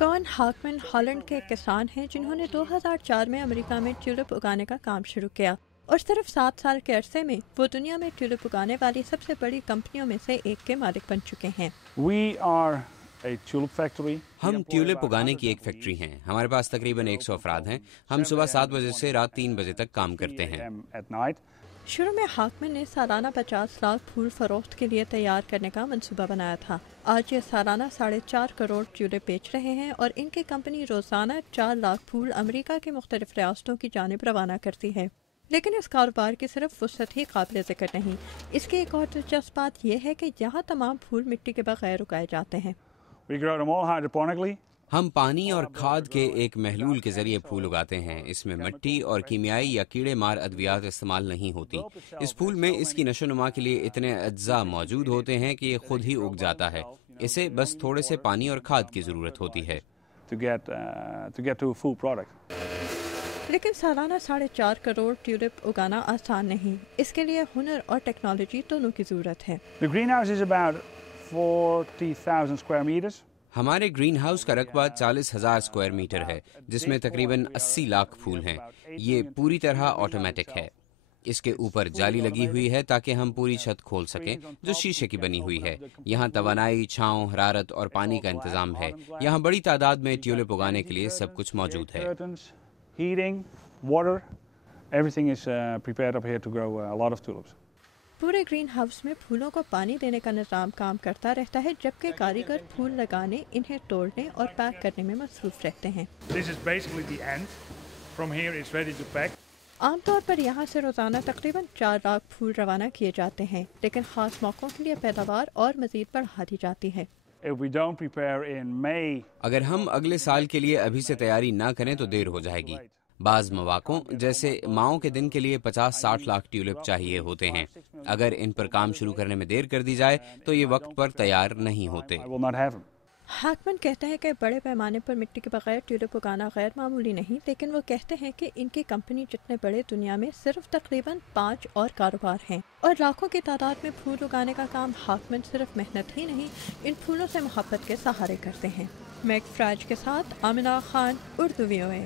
کون ہاکمن ہالینڈ کے کسان ہیں جنہوں نے 2004 میں امریکہ میں ٹیولپ اگانے کا کام شروع کیا اور صرف 7 سال کے عرصے میں وہ دنیا میں ٹیولپ اگانے والی سب سے بڑی کمپنیوں میں سے ایک کے مالک بن چکے ہیں۔ ہم ٹیولپ اگانے کی ایک فیکٹری ہیں۔ ہمارے پاس تقریباً 100 افراد ہیں۔ ہم صبح 7 بجے سے رات 3 بجے تک کام کرتے ہیں۔ شروع میں ہاکمن نے سالانہ 50 لاکھ پھول فروخت کے لیے تیار کرنے کا منصوبہ بنایا تھا۔ آج یہ سالانہ 4.5 کروڑ ٹیولپ بیچ رہے ہیں اور ان کی کمپنی روزانہ 4 لاکھ پھول امریکہ کی مختلف ریاستوں کی جانب روانہ کرتی ہے۔ لیکن اس کاروبار کی صرف وسعت ہی قابل ذکر نہیں، اس کی ایک اور دلچسپ بات یہ ہے کہ یہاں تمام پھول مٹی کے بغیر اگائے جاتے ہیں۔ ہم پانی اور کھاد کے ایک محلول کے ذریعے پھول اگاتے ہیں۔ اس میں مٹی اور کیمیائی یا کیڑے مار ادویات استعمال نہیں ہوتی۔ اس پھول میں اس کی نشو و نما کے لیے اتنے اجزاء موجود ہوتے ہیں کہ یہ خود ہی اگ جاتا ہے۔ اسے بس تھوڑے سے پانی اور کھاد کی ضرورت ہوتی ہے۔ لیکن سالانہ 4.5 کروڑ ٹیولپ اگانا آسان نہیں، اس کے لیے ہنر اور ٹیکنالوجی دونوں کی ضرورت ہے۔ ہمارے گرین ہاؤس کا رقبہ 40,000 اسکوائر میٹر ہے، جس میں تقریباً 80 لاکھ پھول ہیں۔ یہ پوری طرح آٹومیٹک ہے۔ اس کے اوپر جالی لگی ہوئی ہے تاکہ ہم پوری چھت کھول سکیں، جو شیشے کی بنی ہوئی ہے۔ یہاں توانائی، چھاؤں، حرارت اور پانی کا انتظام ہے۔ یہاں بڑی تعداد میں ٹیولپ اگانے کے لیے سب کچھ موجود ہے۔ پورے گرین ہاؤس میں پھولوں کو پانی دینے کا نظام کام کرتا رہتا ہے، جبکہ کاریگر پھول لگانے، انہیں توڑنے اور پیک کرنے میں مصروف رہتے ہیں۔ عام طور پر یہاں سے روزانہ تقریباً 4 لاکھ پھول روانہ کیے جاتے ہیں، لیکن خاص موقعوں کے لیے پیداوار اور مزید بڑھا دی جاتی ہے۔ اگر ہم اگلے سال کے لیے ابھی سے تیاری نہ کریں تو دیر ہو جائے گی۔ بعض مواقعوں جیسے ماؤں کے دن کے لیے 50-60 لاکھ ٹیولپ چاہیے ہوتے ہیں۔ اگر ان پر کام شروع کرنے میں دیر کر دی جائے تو یہ وقت پر تیار نہیں ہوتے۔ ہاکمن کہتے ہیں کہ بڑے پیمانے پر مٹی کے بغیر ٹیولپ اگانا غیر معمولی نہیں، لیکن وہ کہتے ہیں کہ ان کی کمپنی جتنے بڑے دنیا میں صرف تقریباً 5 اور کاروبار ہیں، اور لاکھوں کی تعداد میں پھول اگانے کا کام ہاکمن صرف محنت ہی نہیں، ان پھولوں سے محبت کے سہارے کرتے ہیں۔ میگ فراج کے ساتھ آمنہ خان، اردو VOA۔